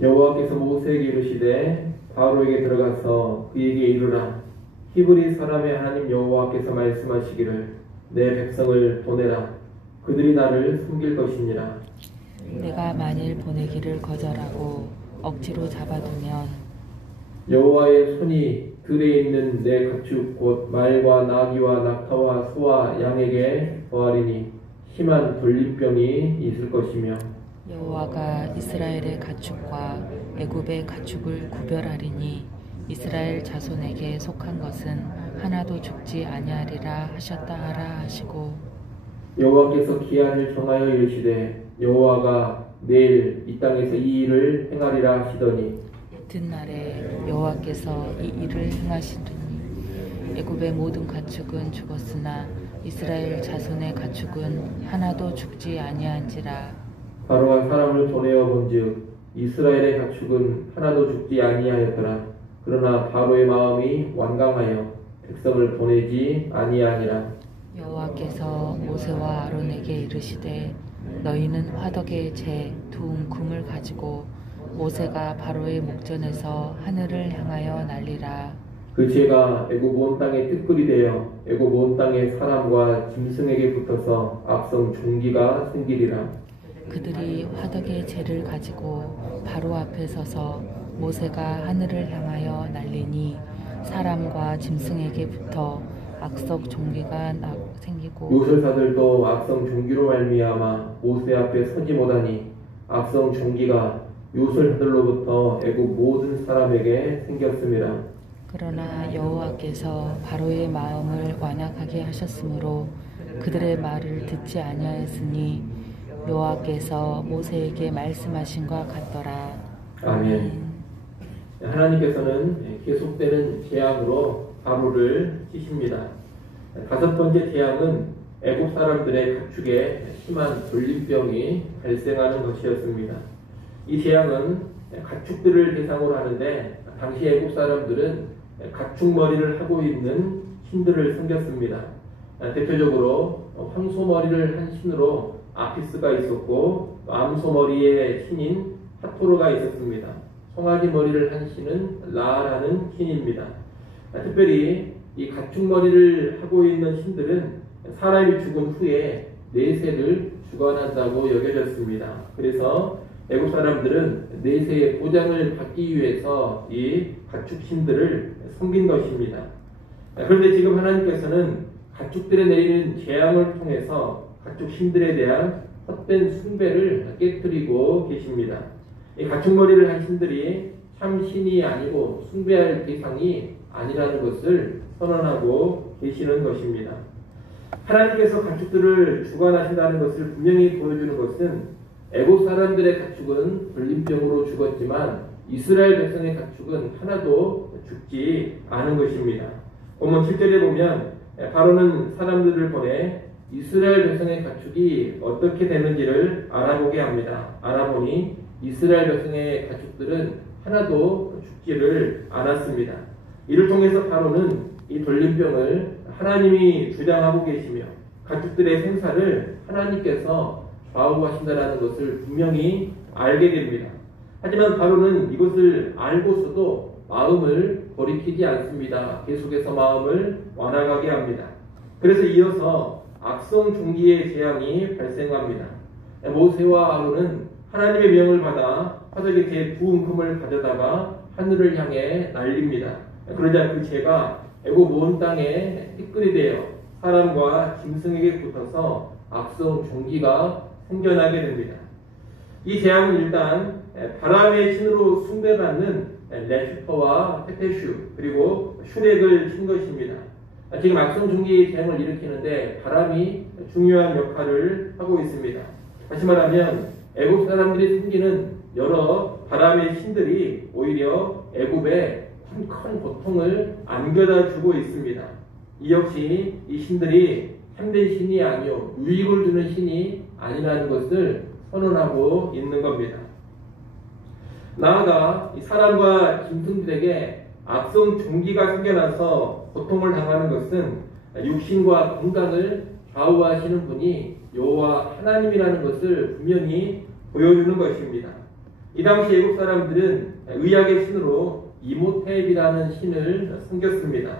여호와께서 모세에게 이르시되 바로에게 들어가서 그에게 이르라. 히브리 사람의 하나님 여호와께서 말씀하시기를 내 백성을 보내라. 그들이 나를 숨길 것이니라. 내가 만일 보내기를 거절하고 억지로 잡아두면 여호와의 손이 들에 있는 내 가축 곧 말과 나귀와 낙타와 소와 양에게 거하리니 심한 돌림병이 있을 것이며 여호와가 이스라엘의 가축과 애굽의 가축을 구별하리니 이스라엘 자손에게 속한 것은 하나도 죽지 아니하리라 하셨다 하라 하시고 여호와께서 기한을 정하여 이르시되 여호와가 내일 이 땅에서 이 일을 행하리라 하시더니 이튿날에 여호와께서 이 일을 행하시리니 애굽의 모든 가축은 죽었으나 이스라엘 자손의 가축은 하나도 죽지 아니한지라. 바로가 사람을 보내어 본즉 이스라엘의 가축은 하나도 죽지 아니하였더라. 그러나 바로의 마음이 완강하여 백성을 보내지 아니하니라. 여호와께서 모세와 아론에게 이르시되 너희는 화덕의 재 두 움큼을 가지고 모세가 바로의 목전에서 하늘을 향하여 날리라. 그 죄가 애굽 온 땅의 뜨끌이 되어 애굽 온 땅의 사람과 짐승에게 붙어서 악성 종기가 생기리라. 그들이 화덕의 재를 가지고 바로 앞에 서서 모세가 하늘을 향하여 날리니 사람과 짐승에게 붙어 악성 종기가 생기고 요술사들도 악성 종기로 말미암아 모세 앞에 서지 못하니 악성 종기가 요술사들로부터 애굽 모든 사람에게 생겼음이라. 그러나 여호와께서 바로의 마음을 완악하게 하셨으므로 그들의 말을 듣지 아니하였으니 여호와께서 모세에게 말씀하신 것 같더라. 아멘. 하나님께서는 계속되는 재앙으로 바로를 치십니다. 다섯 번째 재앙은 애굽 사람들의 가축에 심한 돌림병이 발생하는 것이었습니다. 이 재앙은 가축들을 대상으로 하는데 당시 애굽 사람들은 가축머리를 하고 있는 신들을 섬겼습니다. 대표적으로 황소머리를 한 신으로 아피스가 있었고 암소머리의 신인 하토르가 있었습니다. 송아지 머리를 한 신은 라라는 신입니다. 특별히 이 가축머리를 하고 있는 신들은 사람이 죽은 후에 내세를 주관한다고 여겨졌습니다. 그래서 애굽 사람들은 내세의 보장을 받기 위해서 이 가축신들을 섬긴 것입니다. 그런데 지금 하나님께서는 가축들에 내리는 재앙을 통해서 가축신들에 대한 헛된 숭배를 깨뜨리고 계십니다. 이 가축머리를 한 신들이 참 신이 아니고 숭배할 대상이 아니라는 것을 선언하고 계시는 것입니다. 하나님께서 가축들을 주관하신다는 것을 분명히 보여주는 것은 애굽 사람들의 가축은 돌림병으로 죽었지만 이스라엘 백성의 가축은 하나도 죽지 않은 것입니다. 본문 7절에 보면 바로는 사람들을 보내 이스라엘 백성의 가축이 어떻게 되는지를 알아보게 합니다. 알아보니 이스라엘 백성의 가축들은 하나도 죽지를 않았습니다. 이를 통해서 바로는 이 돌림병을 하나님이 주장하고 계시며 가축들의 생사를 하나님께서 좌우하신다는 것을 분명히 알게 됩니다. 하지만 바로는 이것을 알고서도 마음을 돌이키지 않습니다. 계속해서 마음을 완악하게 합니다. 그래서 이어서 악성 종기의 재앙이 발생합니다. 모세와 아론은 하나님의 명을 받아 화덕의 재 두 움큼을 가져다가 하늘을 향해 날립니다. 그러자 그 재가 애굽 온 땅에 띠끌이 되어 사람과 짐승에게 붙어서 악성 종기가 생겨나게 됩니다. 이 재앙은 일단 바람의 신으로 숭배받는 레슈퍼와 페테슈 그리고 슈렉을 친 것입니다. 지금 악성 종기의 재앙을 일으키는데 바람이 중요한 역할을 하고 있습니다. 다시 말하면 애굽 사람들이 숨기는 여러 바람의 신들이 오히려 애굽에 큰 고통을 안겨다 주고 있습니다. 이 역시 이 신들이 참된 신이 아니요 유익을 주는 신이 아니라는 것을 선언하고 있는 겁니다. 나아가 이 사람과 짐승들에게 악성 종기가 생겨나서 고통을 당하는 것은 육신과 건강을 좌우하시는 분이 여호와 하나님이라는 것을 분명히 보여주는 것입니다. 이 당시 애국 사람들은 의학의 신으로 이모텝이라는 신을 섬겼습니다.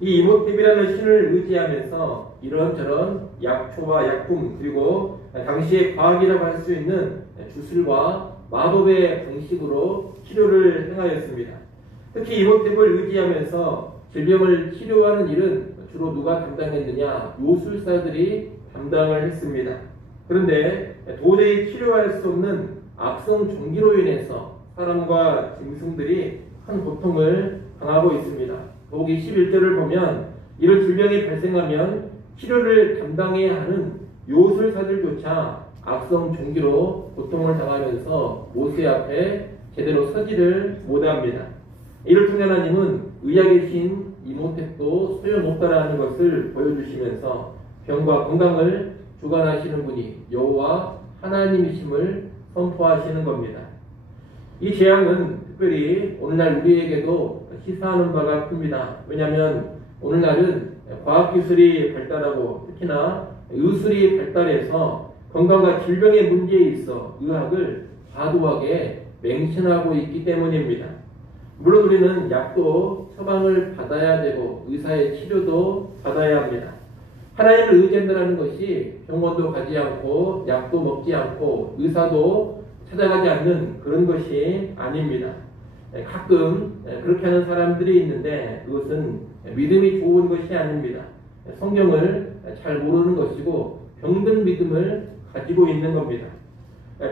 이 이모텝이라는 신을 의지하면서 이런저런 약초와 약품 그리고 당시의 과학이라고 할 수 있는 주술과 마법의 방식으로 치료를 행하였습니다. 특히 이모텝을 의지하면서 질병을 치료하는 일은 주로 누가 담당했느냐? 요술사들이 담당을 했습니다. 그런데 도저히 치료할 수 없는 악성 종기로 인해서 사람과 짐승들이 큰 고통을 당하고 있습니다. 더욱이 11절을 보면 이런 질병이 발생하면 치료를 담당해야 하는 요술사들조차 악성 종기로 고통을 당하면서 모세 앞에 제대로 서지를 못합니다. 이를 통해 하나님은 의학의 신 이모텝도 소용없다라는 것을 보여주시면서 병과 건강을 주관하시는 분이 여호와 하나님이심을 선포하시는 겁니다. 이 재앙은 특별히 오늘날 우리에게도 시사하는 바가 큽니다. 왜냐하면 오늘날은 과학기술이 발달하고 특히나 의술이 발달해서 건강과 질병의 문제에 있어 의학을 과도하게 맹신하고 있기 때문입니다. 물론 우리는 약도 처방을 받아야 되고 의사의 치료도 받아야 합니다. 하나님을 의지한다는 것이 병원도 가지 않고 약도 먹지 않고 의사도 찾아가지 않는 그런 것이 아닙니다. 가끔 그렇게 하는 사람들이 있는데 그것은 믿음이 좋은 것이 아닙니다. 성경을 잘 모르는 것이고 병든 믿음을 가지고 있는 겁니다.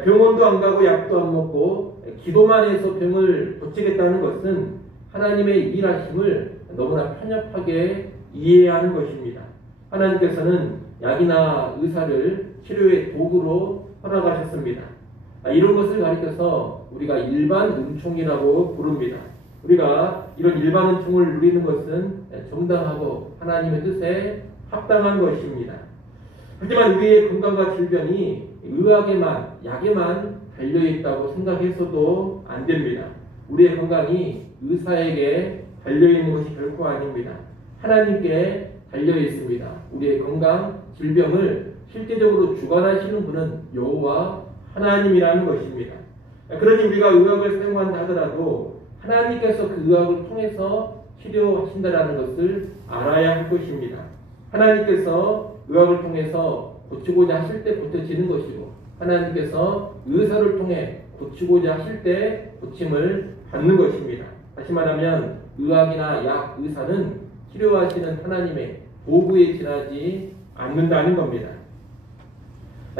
병원도 안 가고 약도 안 먹고 기도만 해서 병을 고치겠다는 것은 하나님의 일하심을 너무나 편협하게 이해하는 것입니다. 하나님께서는 약이나 의사를 치료의 도구로 허락하셨습니다. 이런 것을 가리켜서 우리가 일반 은총이라고 부릅니다. 우리가 이런 일반 은총을 누리는 것은 정당하고 하나님의 뜻에 합당한 것입니다. 하지만 우리의 건강과 질병이 의학에만, 약에만 달려있다고 생각해서도 안 됩니다. 우리의 건강이 의사에게 달려있는 것이 결코 아닙니다. 하나님께 달려있습니다. 우리의 건강, 질병을 실제적으로 주관하시는 분은 여호와 하나님이라는 것입니다. 그러니 우리가 의학을 사용한다 하더라도 하나님께서 그 의학을 통해서 치료하신다는 것을 알아야 할 것입니다. 하나님께서 의학을 통해서 고치고자 하실 때 고쳐지는 것이고 하나님께서 의사를 통해 고치고자 하실 때 고침을 받는 것입니다. 다시 말하면 의학이나 약, 의사는 치료하시는 하나님의 도구에 지나지 않는다는 겁니다.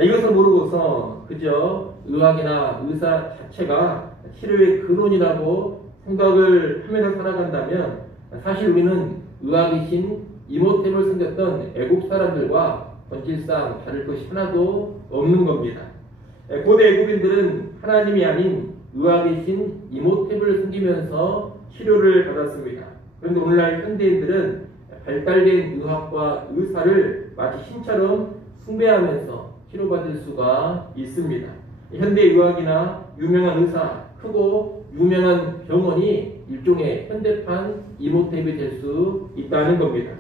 이것을 모르고서 그저 의학이나 의사 자체가 치료의 근원이라고 생각을 하면서 살아간다면 사실 우리는 의학이신 이모텝을 섬겼던 애국 사람들과 본질상 다를 것이 하나도 없는 겁니다. 고대 애국인들은 하나님이 아닌 의학이신 이모텝을 섬기면서 치료를 받았습니다. 그런데 오늘날 현대인들은 발달된 의학과 의사를 마치 신처럼 숭배하면서 치료받을 수가 있습니다. 현대의학이나 유명한 의사, 크고 유명한 병원이 일종의 현대판 이모텝이 될 수 있다는 겁니다.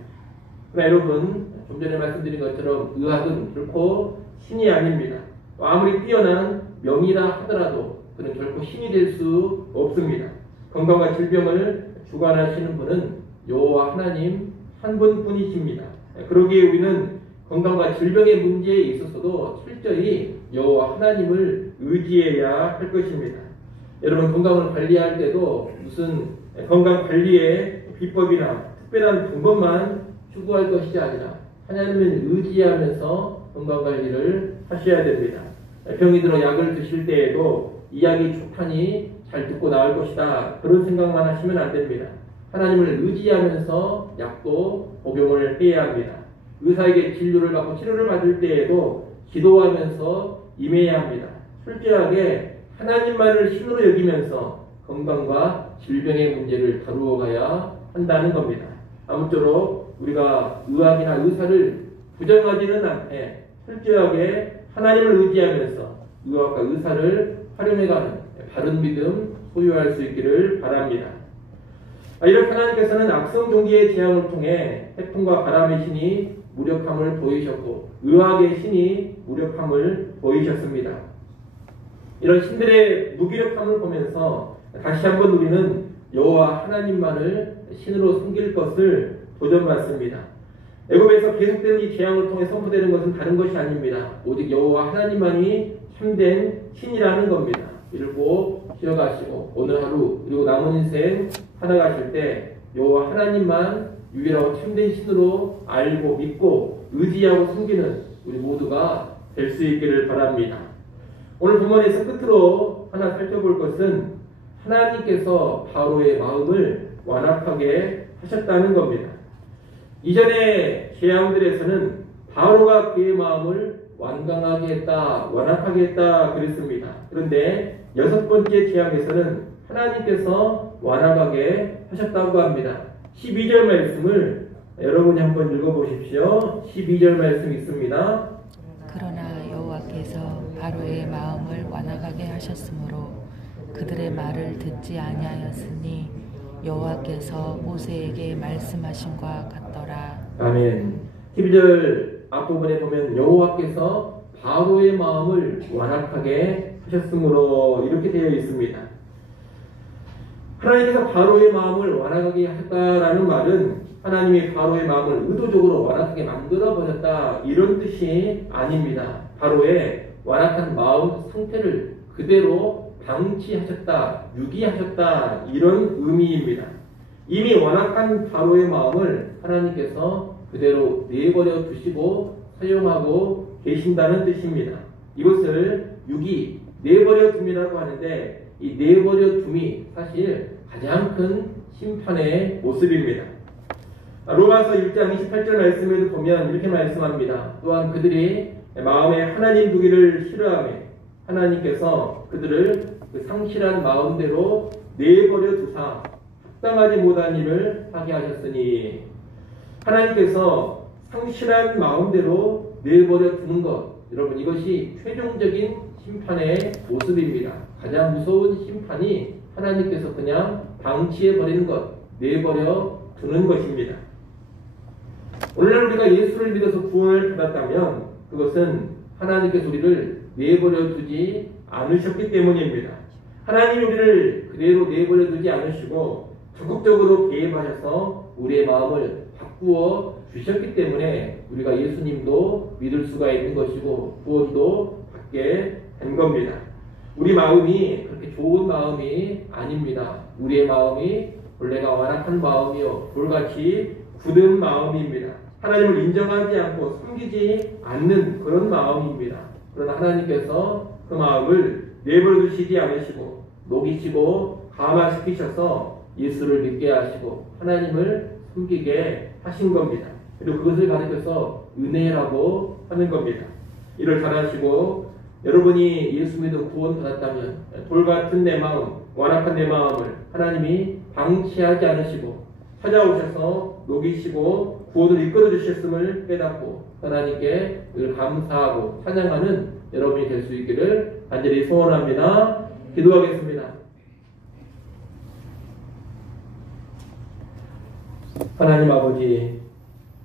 그러나 여러분, 좀 전에 말씀드린 것처럼 의학은 결코 신이 아닙니다. 아무리 뛰어난 명의라 하더라도 그는 결코 신이 될 수 없습니다. 건강과 질병을 주관하시는 분은 여호와 하나님 한 분뿐이십니다. 그러기에 우리는 건강과 질병의 문제에 있어서도 철저히 여호와 하나님을 의지해야 할 것입니다. 여러분, 건강을 관리할 때도 무슨 건강 관리의 비법이나 특별한 방법만 추구할 것이 아니라 하나님을 의지하면서 건강 관리를 하셔야 됩니다. 병이 들어 약을 드실 때에도 이 약이 좋다니 잘 듣고 나을 것이다, 그런 생각만 하시면 안 됩니다. 하나님을 의지하면서 약도 복용을 해야 합니다. 의사에게 진료를 받고 치료를 받을 때에도 기도하면서 임해야 합니다. 철저하게 하나님만을 신으로 여기면서 건강과 질병의 문제를 다루어 가야 한다는 겁니다. 아무쪼록 우리가 의학이나 의사를 부정하지는 않되 철저하게 하나님을 의지하면서 의학과 의사를 활용해가는 바른 믿음 소유할 수 있기를 바랍니다. 이렇게 하나님께서는 악성 종기의 재앙을 통해 태풍과 바람의 신이 무력함을 보이셨고 의학의 신이 무력함을 보이셨습니다. 이런 신들의 무기력함을 보면서 다시 한번 우리는 여호와 하나님만을 신으로 섬길 것을 도전받습니다. 애굽에서 계속되는 이 재앙을 통해 선포되는 것은 다른 것이 아닙니다. 오직 여호와 하나님만이 참된 신이라는 겁니다. 이를 꼭 기억하시고 오늘 하루 그리고 남은 인생 살아가실 때 여호와 하나님만 유일하고 참된 신으로 알고 믿고 의지하고 섬기는 우리 모두가 될 수 있기를 바랍니다. 오늘 본문에서 끝으로 하나 살펴볼 것은 하나님께서 바로의 마음을 완악하게 하셨다는 겁니다. 이전의 재앙들에서는 바로가 그의 마음을 완강하게 했다, 완악하게 했다 그랬습니다. 그런데 6번째 재앙에서는 하나님께서 완악하게 하셨다고 합니다. 12절 말씀을 여러분이 한번 읽어보십시오. 12절 말씀 있습니다. 그러나 여호와께서 바로의 마음을 완악하게 하셨으므로 그들의 말을 듣지 아니하였으니 여호와께서 모세에게 말씀하신과 같더라. 아멘. 12절 앞부분에 보면 여호와께서 바로의 마음을 완악하게 하셨으므로 이렇게 되어 있습니다. 하나님께서 바로의 마음을 완악하게 했다라는 말은 하나님이 바로의 마음을 의도적으로 완악하게 만들어버렸다 이런 뜻이 아닙니다. 바로의 완악한 마음 상태를 그대로 방치하셨다, 유기하셨다 이런 의미입니다. 이미 완악한 바로의 마음을 하나님께서 그대로 내버려 두시고 사용하고 계신다는 뜻입니다. 이것을 유기, 내버려 둠이라고 하는데 이 내버려 둠이 사실 가장 큰 심판의 모습입니다. 로마서 1장 28절 말씀에도 보면 이렇게 말씀합니다. 또한 그들이 마음에 하나님 두기를 싫어하며 하나님께서 그들을 그 상실한 마음대로 내버려 두사 합당하지 못한 일을 하게 하셨으니 하나님께서 상실한 마음대로 내버려 두는 것 여러분 이것이 최종적인 심판의 모습입니다. 가장 무서운 심판이 하나님께서 그냥 방치해버리는 것 내버려 두는 것입니다. 오늘날 우리가 예수를 믿어서 구원을 받았다면 그것은 하나님께서 우리를 내버려 두지 않으셨기 때문입니다. 하나님이 우리를 그대로 내버려 두지 않으시고 적극적으로 개입하셔서 우리의 마음을 바꾸어 주셨기 때문에 우리가 예수님도 믿을 수가 있는 것이고 구원도 받게 된 겁니다. 우리 마음이 그렇게 좋은 마음이 아닙니다. 우리의 마음이 본래가 완악한 마음이요 돌같이 굳은 마음입니다. 하나님을 인정하지 않고 섬기지 않는 그런 마음입니다. 그러나 하나님께서 그 마음을 내버려 두시지 않으시고 녹이시고 감화시키셔서 예수를 믿게 하시고 하나님을 섬기게 하신 겁니다. 그리고 그것을 가르쳐서 은혜라고 하는 겁니다. 이를 잘하시고 여러분이 예수 믿어 구원 받았다면 돌같은 내 마음, 완악한 내 마음을 하나님이 방치하지 않으시고 찾아오셔서 녹이시고 구원을 이끌어 주셨음을 깨닫고 하나님께 늘 감사하고 찬양하는 여러분이 될 수 있기를 간절히 소원합니다. 기도하겠습니다. 하나님 아버지,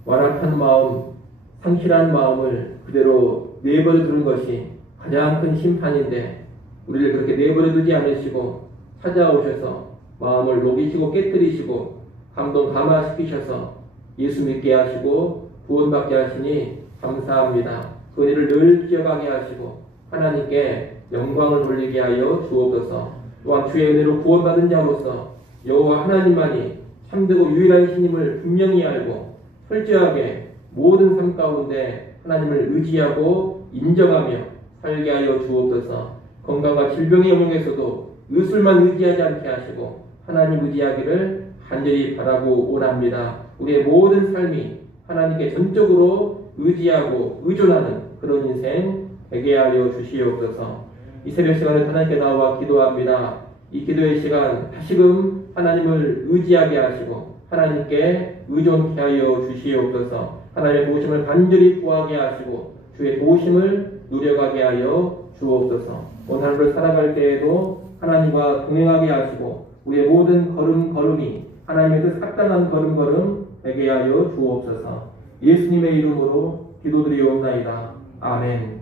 완악한 마음, 상실한 마음을 그대로 내버려 두는 것이 가장 큰 심판인데 우리를 그렇게 내버려 두지 않으시고 찾아오셔서 마음을 녹이시고 깨뜨리시고 감동 감화시키셔서 예수 믿게 하시고 구원받게 하시니 감사합니다. 그 은혜를 늘 기억하게 하시고 하나님께 영광을 돌리게 하여 주옵소서. 또한 주의 은혜로 구원받은 자로서 여호와 하나님만이 참되고 유일한 신임을 분명히 알고 철저하게 모든 삶 가운데 하나님을 의지하고 인정하며 살게 하여 주옵소서. 건강과 질병의 영역에서도 의술만 의지하지 않게 하시고 하나님 의지하기를 간절히 바라고 원합니다. 우리의 모든 삶이 하나님께 전적으로 의지하고 의존하는 그런 인생 되게 하여 주시옵소서. 이 새벽 시간에 하나님께 나와 기도합니다. 이 기도의 시간 다시금 하나님을 의지하게 하시고 하나님께 의존케 하여 주시옵소서. 하나님의 도우심을 간절히 구하게 하시고 주의 도우심을 누려가게 하여 주옵소서. 오늘 하루를 살아갈 때에도 하나님과 동행하게 하시고 우리의 모든 걸음걸음이 하나님의 뜻 합당한 걸음걸음 되게 하여 주옵소서. 예수님의 이름으로 기도드리옵나이다. 아멘.